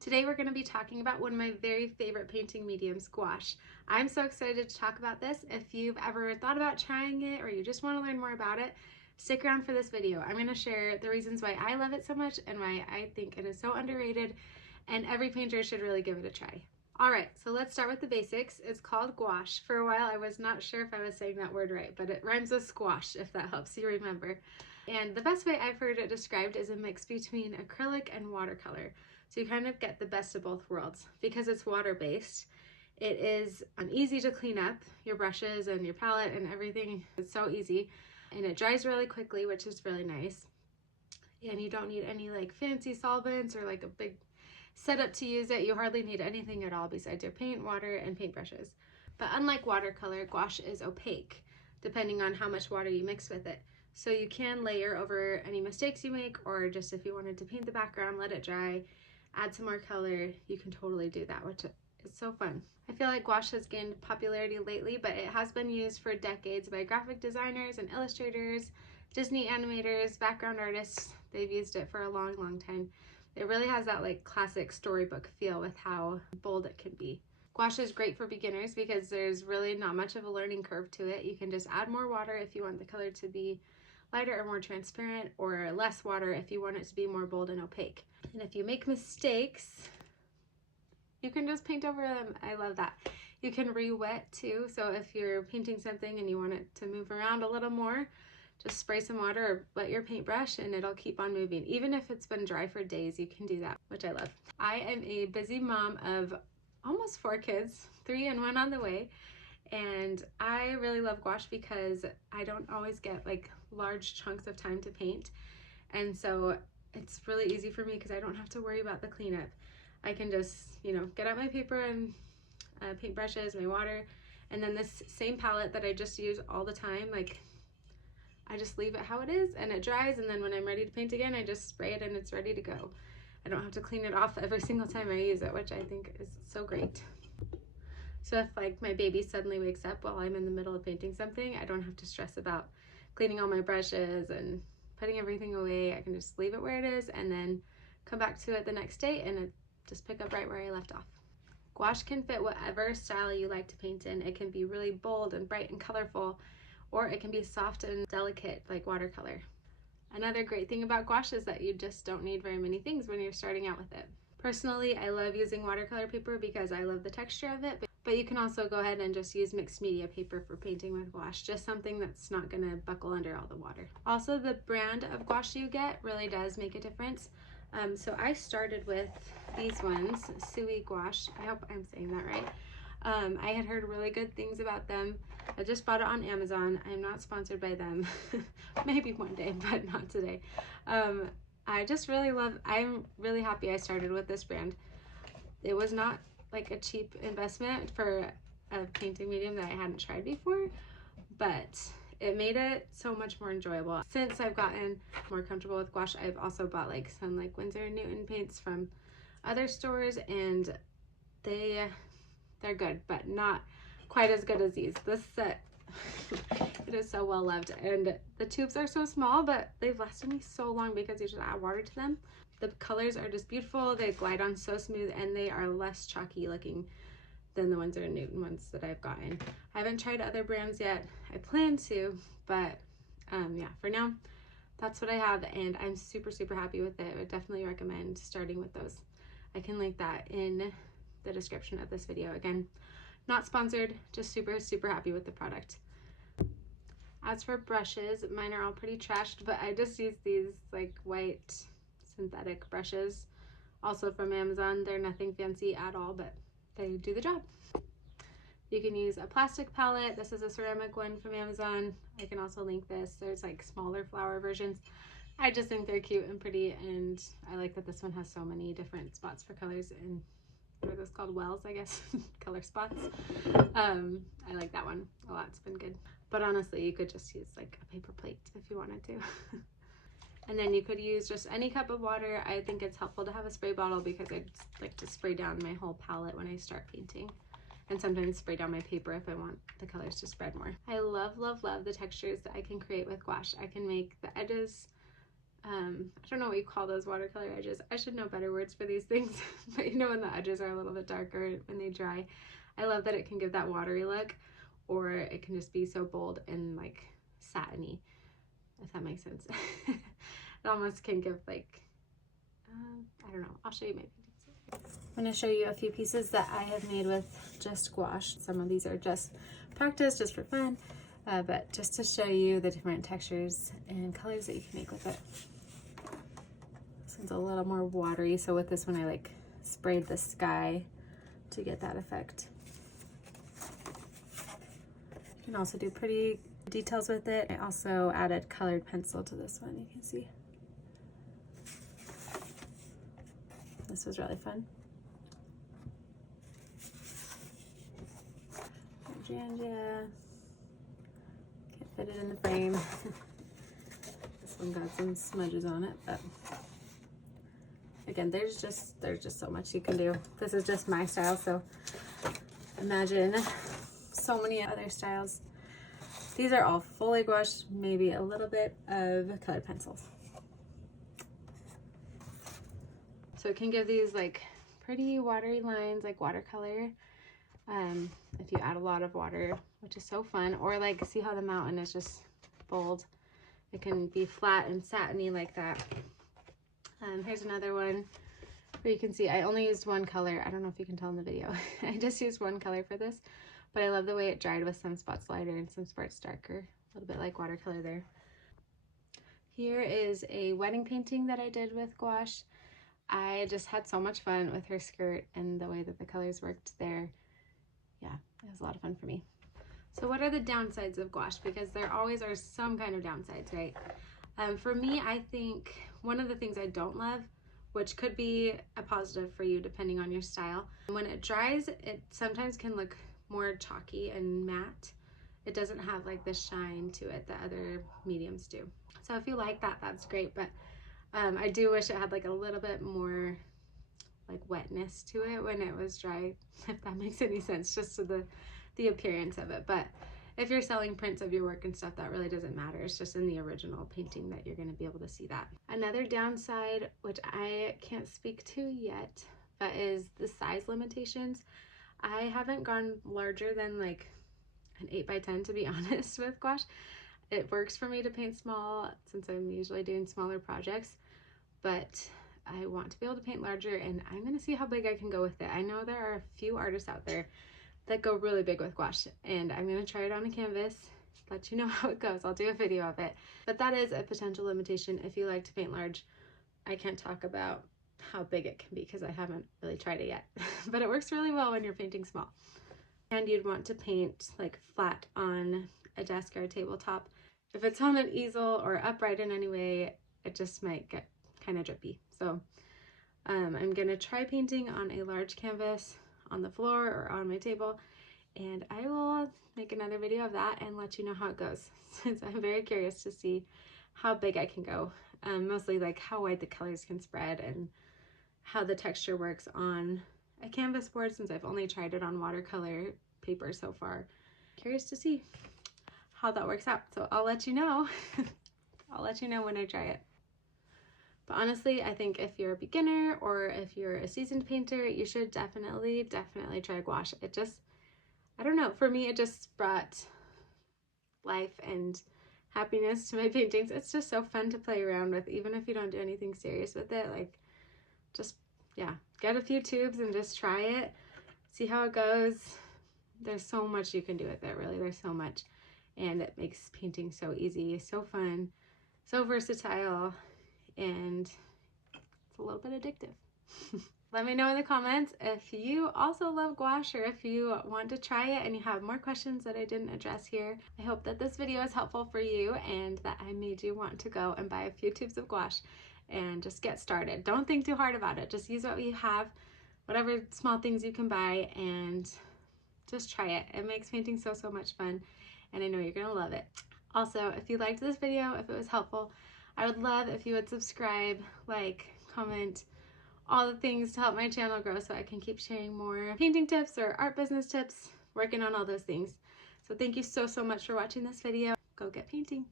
Today we're going to be talking about one of my very favorite painting mediums, gouache. I'm so excited to talk about this. If you've ever thought about trying it or you just want to learn more about it, stick around for this video. I'm going to share the reasons why I love it so much and why I think it is so underrated and every painter should really give it a try. Alright, so let's start with the basics. It's called gouache. For a while I was not sure if I was saying that word right, but it rhymes with squash, if that helps you remember. And the best way I've heard it described is a mix between acrylic and watercolor. So you kind of get the best of both worlds. Because it's water-based, it is easy to clean up your brushes and your palette and everything. It's so easy. And it dries really quickly, which is really nice. And you don't need any like fancy solvents or like a big setup to use it. You hardly need anything at all besides your paint, water, and paintbrushes. But unlike watercolor, gouache is opaque, depending on how much water you mix with it. So you can layer over any mistakes you make, or just if you wanted to paint the background, let it dry, add some more color, you can totally do that, which is so fun. I feel like gouache has gained popularity lately, but it has been used for decades by graphic designers and illustrators, Disney animators, background artists. They've used it for a long, long time. It really has that like classic storybook feel with how bold it can be. Gouache is great for beginners because there's really not much of a learning curve to it. You can just add more water if you want the color to be lighter or more transparent, or less water if you want it to be more bold and opaque. And if you make mistakes, you can just paint over them. I love that. You can re-wet too, so if you're painting something and you want it to move around a little more, just spray some water or wet your paintbrush and it'll keep on moving. Even if it's been dry for days, you can do that, which I love. I am a busy mom of almost 4 kids, 3 and 1 on the way. And I really love gouache because I don't always get like large chunks of time to paint. And so it's really easy for me because I don't have to worry about the cleanup. I can just, get out my paper and paintbrushes, my water, and then this same palette that I just use all the time, like I just leave it how it is and it dries, and then when I'm ready to paint again, I just spray it and it's ready to go. I don't have to clean it off every single time I use it, which I think is so great. So if like my baby suddenly wakes up while I'm in the middle of painting something, I don't have to stress about cleaning all my brushes and putting everything away. I can just leave it where it is and then come back to it the next day and just pick up right where I left off. Gouache can fit whatever style you like to paint in. It can be really bold and bright and colorful, or it can be soft and delicate like watercolor. Another great thing about gouache is that you just don't need very many things when you're starting out with it. Personally, I love using watercolor paper because I love the texture of it, but you can also go ahead and just use mixed media paper for painting with gouache, just something that's not going to buckle under all the water. Also, the brand of gouache you get really does make a difference. So I started with these ones, Sui Gouache. I hope I'm saying that right. I had heard really good things about them. I just bought it on Amazon. I'm not sponsored by them. Maybe one day, but not today. I just really I'm really happy I started with this brand. It was not like a cheap investment for a painting medium that I hadn't tried before, but it made it so much more enjoyable. Since I've gotten more comfortable with gouache, I've also bought like some like Winsor & Newton paints from other stores, and they're good, but not quite as good as these. This set, it is so well loved, and the tubes are so small, but they've lasted me so long because you just add water to them. The colors are just beautiful. They glide on so smooth, and they are less chalky looking than the Winsor & Newton ones that I've gotten. I haven't tried other brands yet. I plan to, but yeah, for now, that's what I have, and I'm super, super happy with it. I would definitely recommend starting with those. I can link that in the description of this video. Again, not sponsored, just super, super happy with the product. As for brushes, mine are all pretty trashed, but I just use these like white synthetic brushes, also from Amazon. They're nothing fancy at all, but they do the job. You can use a plastic palette. This is a ceramic one from Amazon. I can also link this. There's like smaller flower versions. I just think they're cute and pretty, and I like that this one has so many different spots for colors, and what are those called? Wells, I guess. Color spots. I like that one a lot. It's been good. But honestly, you could just use like a paper plate if you wanted to. And then you could use just any cup of water. I think it's helpful to have a spray bottle because I just like to spray down my whole palette when I start painting. And sometimes spray down my paper if I want the colors to spread more. I love, love, love the textures that I can create with gouache. I can make the edges I don't know what you call those watercolor edges. I should know better words for these things, but you know when the edges are a little bit darker when they dry. I love that it can give that watery look, or it can just be so bold and like satiny, if that makes sense. It almost can give like, I don't know, I'll show you my paintings. I'm going to show you a few pieces that I have made with just gouache. Some of these are just practice, just for fun, but just to show you the different textures and colors that you can make with it. This one's a little more watery, so with this one I like sprayed the sky to get that effect. You can also do pretty details with it. I also added colored pencil to this one, you can see. This was really fun. Hydrangea. Can't fit it in the frame. This one got some smudges on it, but again, there's just so much you can do. This is just my style, so imagine so many other styles. These are all fully gouache, maybe a little bit of colored pencils. So it can give these like pretty watery lines like watercolor if you add a lot of water, which is so fun. Or like, see how the mountain is just bold. It can be flat and satiny like that. Here's another one where you can see I only used one color. I don't know if you can tell in the video. I just used one color for this, but I love the way it dried with some spots lighter and some spots darker. A little bit like watercolor there. Here is a wedding painting that I did with gouache. I just had so much fun with her skirt and the way that the colors worked there. Yeah, it was a lot of fun for me. So what are the downsides of gouache? Because there always are some kind of downsides, right? For me, I think one of the things I don't love, which could be a positive for you depending on your style, when it dries, it sometimes can look more chalky and matte. It doesn't have like the shine to it that other mediums do. So if you like that, that's great, but I do wish it had like a little bit more like wetness to it when it was dry, if that makes any sense, just to the appearance of it. But if you're selling prints of your work and stuff, that really doesn't matter. It's just in the original painting that you're going to be able to see that. Another downside, which I can't speak to yet, but is the size limitations. I haven't gone larger than like an 8x10 to be honest with gouache. It works for me to paint small since I'm usually doing smaller projects, but I want to be able to paint larger, and I'm going to see how big I can go with it. I know there are a few artists out there that go really big with gouache, and I'm going to try it on a canvas, let you know how it goes. I'll do a video of it, but that is a potential limitation if you like to paint large. I can't talk about how big it can be because I haven't really tried it yet, but it works really well when you're painting small. And you'd want to paint like flat on a desk or a tabletop. If it's on an easel or upright in any way, it just might get kind of drippy. So I'm gonna try painting on a large canvas on the floor or on my table, and I will make another video of that and let you know how it goes, since I'm very curious to see how big I can go. Mostly like how wide the colors can spread and how the texture works on a canvas board, since I've only tried it on watercolor paper so far. Curious to see how that works out, so I'll let you know. I'll let you know when I try it. But honestly, I think if you're a beginner or if you're a seasoned painter, you should definitely try gouache. It just, I don't know, for me it just brought life and happiness to my paintings. It's just so fun to play around with, even if you don't do anything serious with it. Like, just, yeah, get a few tubes and just try it, see how it goes. There's so much you can do with it, really. There's so much, and it makes painting so easy, so fun, so versatile, and it's a little bit addictive. Let me know in the comments if you also love gouache, or if you want to try it and you have more questions that I didn't address here. I hope that this video is helpful for you and that I made you want to go and buy a few tubes of gouache and just get started. Don't think too hard about it. Just use what you have, whatever small things you can buy, and just try it. It makes painting so much fun, and I know you're gonna love it. Also, if you liked this video, if it was helpful, I would love if you would subscribe, like, comment, all the things to help my channel grow so I can keep sharing more painting tips or art business tips, working on all those things. So thank you so much for watching this video. Go get painting.